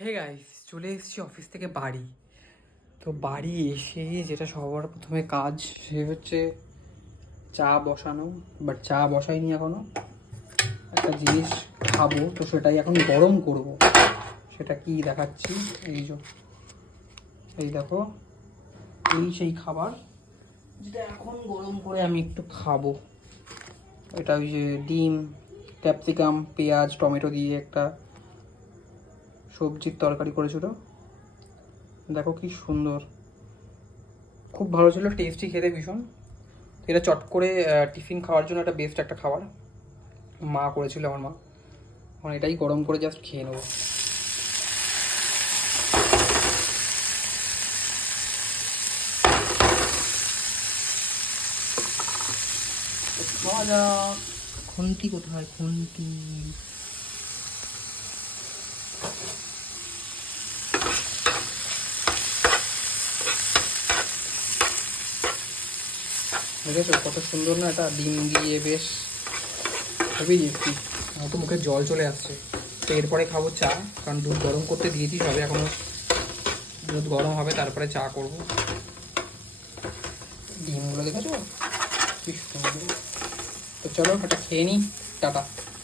Hey guys, চলে এসেছি office থেকে বাড়ি। তো বাড়ি এসে যেটা সবার প্রথমে কাজ সে হচ্ছে চা বসানো। বাট চা বসাইনি এখনো। একটা জিনিস খাবো, তো সেটাই এখন গরম করব। সেটা কি দেখাচ্ছি, এই দেখো, এই সেই খাবার যেটা এখন গরম করে আমি একটু খাবো। এটা ওই যে ডিম, ক্যাপসিকাম, পেঁয়াজ, টমেটো দিয়ে একটা সবজির তরকারি করেছিল। দেখো কি সুন্দর, খুব ভালো ছিল, টেস্টি খেতে ভীষণ। এটা চট করে টিফিন খাওয়ার জন্য একটা বেস্ট একটা খাবার মা করেছিল, আমার মা। এখন এটাই গরম করে জাস্ট খেয়ে নেবো। খাওয়া যাক। খুন্তি কোথায়, খুন্তি? দেখেছো কত সুন্দর না, এটা ডিম দিয়ে বেশ খুবই টেস্টি। আমার তো মুখে জল চলে আসছে। তো এরপরে খাবো চা, কারণ দুধ গরম করতে দিয়েছি সবে, এখনো দুধ গরম হবে তারপরে চা করবো। ডিমগুলো দেখেছো কি সুন্দর। তো চলো এটা খেয়ে নিই, টাটা।